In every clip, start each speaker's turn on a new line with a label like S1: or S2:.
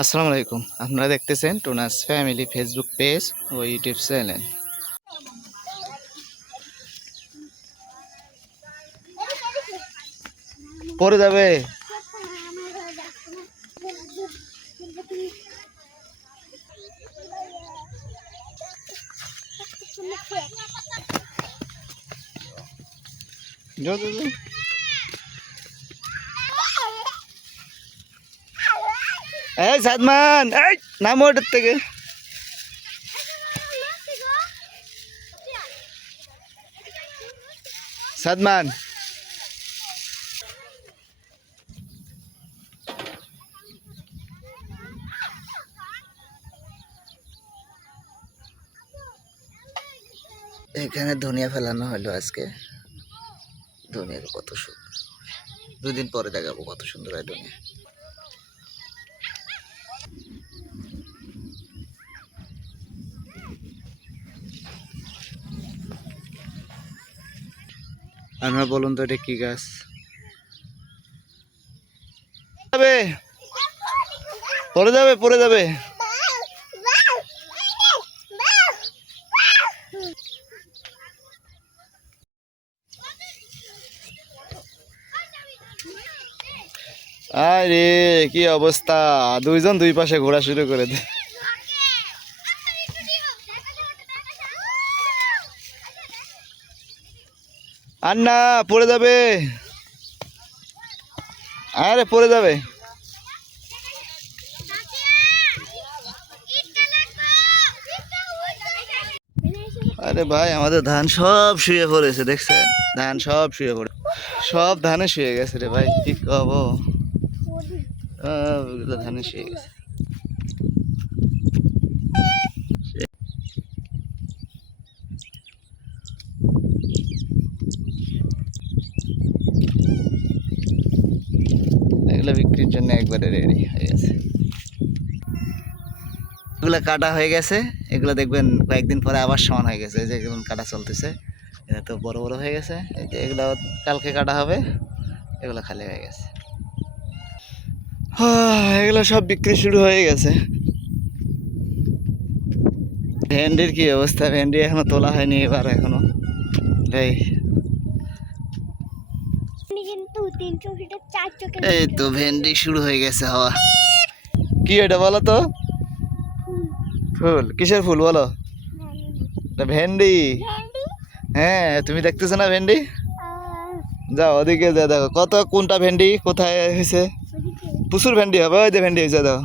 S1: আসসালামু আলাইকুম। আপনারা দেখতেছেন টোনাস ফ্যামিলি ফেসবুক পেজ ও ইউটিউব চ্যানেল। পরে যাবে। যাও, যাও, যাও। এই সাদমান, এই, নামো ওটার থেকে। সাদমান। এখানে ধনিয়া ফেলানো হলো আজকে। ধনিয়া কত সুন্দর। দুদিন পরে দেখাবো কত সুন্দর হয় ধনিয়া। আপনারা বলুন তো এটা কি গাছ? যাবে। যাবে, পড়ে যাবে। আরে, কি অবস্থা? দুইজন দুই পাশে ঘোরা শুরু করে দে। আর না পড়ে যাবে। আরে, পড়ে যাবে। আরে ভাই, আমাদের ধান সব শুয়ে পড়েছে, দেখছেন? ধান সব শুয়ে পড়ে সব ধানে শুয়ে গেছে রে ভাই, কি কব? ধানে শুয়ে গেছে। এগুলো বিক্রির জন্য একবারে রেডি হয়ে গেছে। এগুলো কাটা হয়ে গেছে। এগুলো দেখবেন কয়েকদিন পরে আবার সমান হয়ে গেছে। যে যেমন কাটা চলতেছে এটা তো বড় বড় হয়ে গেছে। এগুলো কালকে কাটা হবে এগুলো খালি হয়ে গেছে। আহ, এগুলো সব বিক্রি শুরু হয়ে গেছে। ভেন্ডির কি অবস্থা? ভেন্ডি এখনও তোলা হয়নি এবার এখনও। এই এই তো ভেন্ডি শুরু হয়ে গেছে হওয়া। কি এটা বলো তো? ফুল। কিসের ফুল বলো? ভেন্ডি।
S2: ভেন্ডি।
S1: হ্যাঁ তুমি দেখতেছো না ভেন্ডি? যাও ওদিকে যা দেখো। কত কোনটা ভেন্ডি কোথায় হয়েছে? প্রচুর ভেন্ডি হবে ওই যে ভেন্ডি হয়েছে দেখো।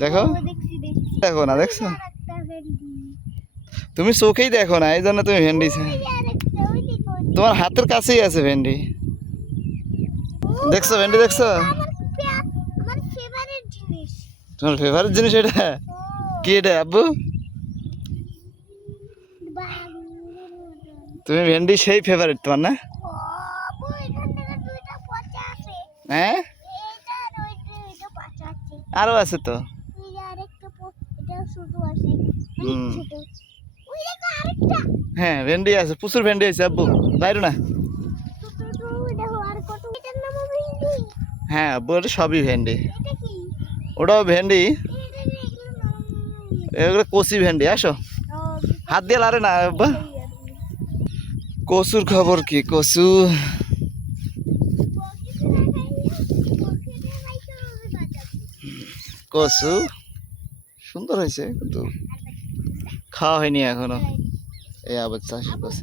S1: দেখো দেখো না দেখছ? তুমি চোখেই দেখো না এই জন্য তুমি ভেন্ডি। তোমার হাতের কাছেই আছে ভেন্ডি। দেখছ ভেন্ডি দেখছ? তোমার ফেভারিট জিনিস। এটা? কি এটা আব্বু? তুমি ভেন্ডি সেই ফেভারিট তোমার না? হ্যাঁ?
S2: আর আছে।
S1: তো। হ্যাঁ ভেন্ডি আছে প্রচুর ভেন্ডি আছে আব্বু। বাইরে না। হ্যাঁ ওটা সবই ভেন্ডি। ওটাও ভেন্ডি।
S2: এগুলো
S1: কচি ভেন্ডি আসো। হাত দিয়ে লারে না আব্বা কচুর খবর কি কচু? কচু? সুন্দর হয়েছে কিন্তু। খাওয়া হয়নি এখনও। এই। আবার চাষ করছে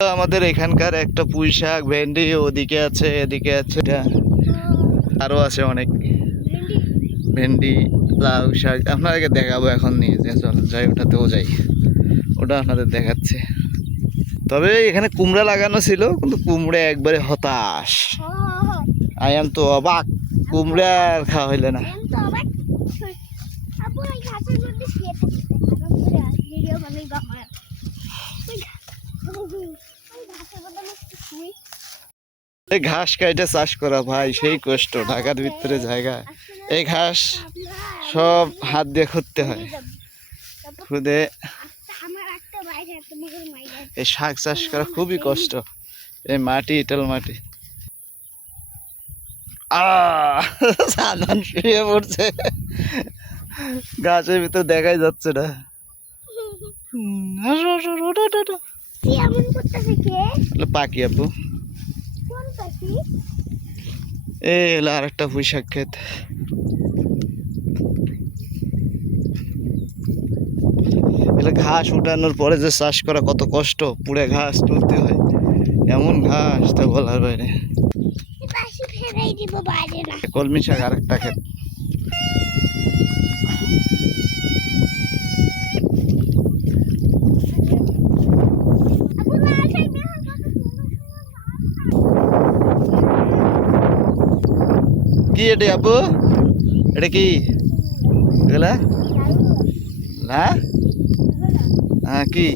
S1: আমাদের এখানকার একটা পুঁই শাক ভেন্ডি ওদিকে আছে এদিকে আছে এটা। আরও আছে অনেক। ভেন্ডি? লাউ শাক। আপনাদেরকে দেখাবো এখন নিয়ে। যে চলেন যাই ওটাতেও যাই। ওটা আপনাদের দেখাচ্ছে। তবে এখানে কুমড়া লাগানো ছিল কিন্তু কুমড়া একবারে হতাশ। আই এম তো অবাক। কুমড়া আর খাওয়া হইলে না। এই ঘাস কাইটে চাষ করা, ভাই, সেই কষ্ট, ঢাকার ভিতরে জায়গা। এই ঘাস সব হাত দিয়ে খুঁড়তে হয়। খুদে এই শাক চাষ করা খুবই কষ্ট। এই মাটি, ইটাল মাটি। সাধারণ শুয়ে পড়ছে। গাছের ভিতর দেখাই যাচ্ছে না।
S2: এমন করতেছে কে?
S1: পাখি আপু।
S2: কোন পাখি?
S1: এ এলো আর একটা পুঁইশাক ক্ষেত। এগুলো ঘাস উঠানোর পরে যে চাষ করা কত কষ্ট পুড়ে ঘাস তুলতে হয়। এমন ঘাস তা বলার বাইরে। কলমি শাক আর একটা ক্ষেত
S2: আপু লাল শাক দেখো কত সুন্দর সুন্দর
S1: কি এটা আপু। এটা কি? এগুলা? না? হ্যাঁ কি?